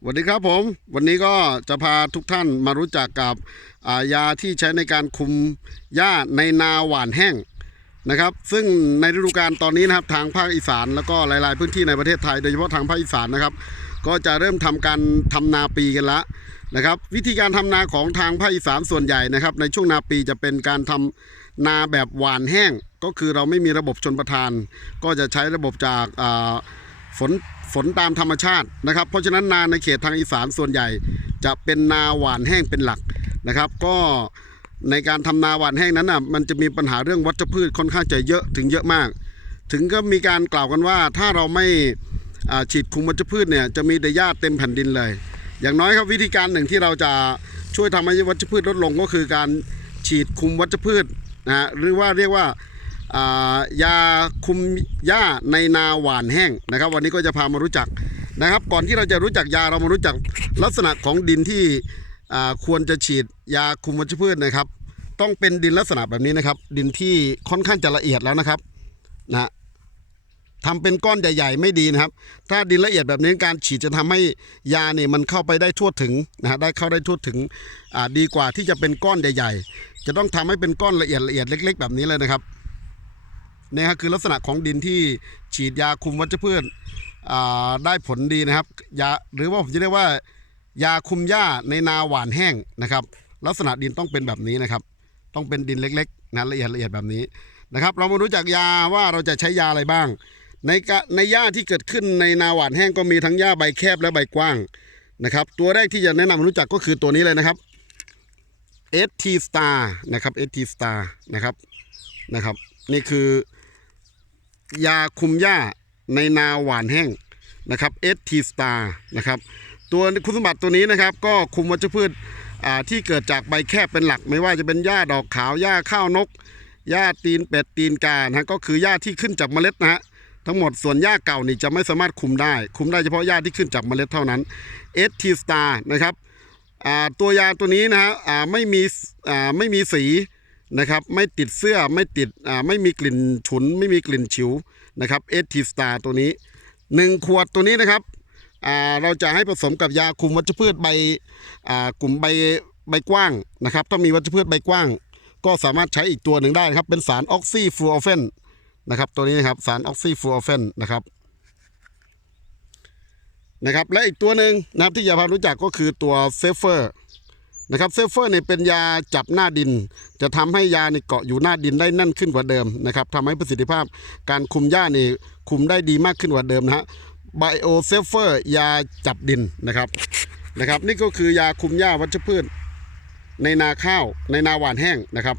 สวัสดีครับผม วันนี้ก็จะพาทุกท่านมารู้จักกับายาที่ใช้ในการคุมหญ้าในนาหวานแห้งนะครับ ซึ่งในฤดูกาลตอนนี้นะครับทางภาคอีสานแล้วก็หลาย ๆ พื้นที่ในประเทศไทยโดยเฉพาะทางภาคอีสานนะครับ ก็จะเริ่มทำการทำนาปีกันละนะครับ วิธีการทำนาของทางภาคอีสานส่วนใหญ่นะครับ ในช่วงนาปีจะเป็นการทำนาแบบหวานแห้ง ก็คือเราไม่มีระบบชนประทาน ก็จะใช้ระบบจากอ่า ฝนฝนตามธรรมชาตินะครับ เพราะฉะนั้นนาในเขตทางอีสานส่วนใหญ่ จะเป็นนาหวานแห้งเป็นหลักนะครับ ก็ในการทำนาหวานแห้งนั้นน่ะมันจะมีปัญหาเรื่องวัชพืชค่อนข้างจะเยอะถึงเยอะมาก ถึงก็มีการกล่าวกันว่าถ้าเราไม่อ่าฉีดคุมวัชพืชเนี่ยจะมีแต่หญ้าเต็มแผ่นดินเลย อย่างน้อยครับวิธีการหนึ่งที่เราจะช่วยทำให้วัชพืชลดลงก็คือการฉีดคุมวัชพืชนะฮะหรือว่าเรียกว่า ยาคุมหญ้าในนาหวานแห้งนะครับ วันนี้ก็จะพามารู้จักนะครับ ก่อนที่เราจะรู้จักยาเรามารู้จักลักษณะของดินที่ควรจะฉีดยาคุมวัชพืชนะครับ ต้องเป็นดินลักษณะแบบนี้นะครับ ดินที่ค่อนข้างจะละเอียดแล้วนะครับนะทำเป็นก้อนใหญ่ ๆ ไม่ดีนะครับ ถ้าดินละเอียดแบบนี้การฉีดจะทำให้ยาเนี่ยมันเข้าไปได้ทั่วถึงนะฮะได้เข้าได้ทั่วถึงดีกว่าที่จะเป็นก้อนใหญ่ ๆ จะต้องทำให้เป็นก้อนละเอียดละเอียดเล็ก ๆ แบบนี้เลยนะครับ นี่ครับคือลักษณะของดินที่ฉีดยาคุมวัชพืชได้ผลดีนะครับยาหรือว่าผมจะเรียกว่า ยาคุมหญ้าในนาหวานแห้งนะครับ ลักษณะดินต้องเป็นแบบนี้นะครับ ต้องเป็นดินเล็กๆนะละเอียดละเอียดแบบนี้นะครับ เรามารู้จักยาว่าเราจะใช้ยาอะไรบ้าง ในในหญ้าที่เกิดขึ้นในนาหวานแห้งก็มีทั้งหญ้าใบแคบและใบกว้างนะครับ ตัวแรกที่จะแนะนำรู้จักก็คือตัวนี้เลยนะครับ ST Star นะครับ ST Star นะครับนะครับ นี่คือ ยาคุมหญ้าในนาหวานแห้งนะครับ ST Star นะครับตัวคุณสมบัติตัวนี้นะครับ ก็คุมวัชพืชที่เกิดจากใบแคบเป็นหลัก ไม่ว่าจะเป็นหญ้าดอกขาวหญ้าข้าวนกหญ้าตีนเป็ดตีนกานะก็คือหญ้าที่ขึ้นจากเมล็ดนะฮะทั้งหมดส่วนหญ้าเก่านี่จะไม่สามารถคุมได้ คุมได้เฉพาะหญ้าที่ขึ้นจากเมล็ดเท่านั้น ST Star นะครับตัวยาตัวนี้นะฮะไม่มีไม่มีสี นะครับไม่ติดเสื้อไม่ติดอ่าไม่มีกลิ่นฉุน ไม่มีกลิ่นฉิวนะครับเอทีสตาร์ตัวนี้ 1 ขวดตัวนี้นะครับอ่าเราจะให้ผสมกับยาคุมวัชพืชใบอ่ากลุ่มใบใบกว้างนะครับถ้ามีวัชพืชใบกว้าง ก็สามารถใช้อีกตัวหนึ่งได้ครับเป็นสารออกซิฟลูออเฟนนะครับตัวนี้นะครับสารออกซิฟลูออเฟนนะครับนะครับและอีกตัวหนึ่งนะครับที่จะพารู้จักก็คือตัวเซฟเฟอร์ นะครับเซฟเฟอร์เนี่ยเป็นยาจับหน้าดิน จะทำให้ยาเนี่ยเกาะอยู่หน้าดินได้แน่นขึ้นกว่าเดิมนะครับทำให้ประสิทธิภาพการคุมหญ้าเนี่ยคุมได้ดีมากขึ้นกว่าเดิมนะฮะไบโอเซฟเฟอร์ยาจับดินนะครับนะครับ นี่ก็คือยาคุมหญ้าวัชพืชในนาข้าวในนาหวานแห้งนะครับ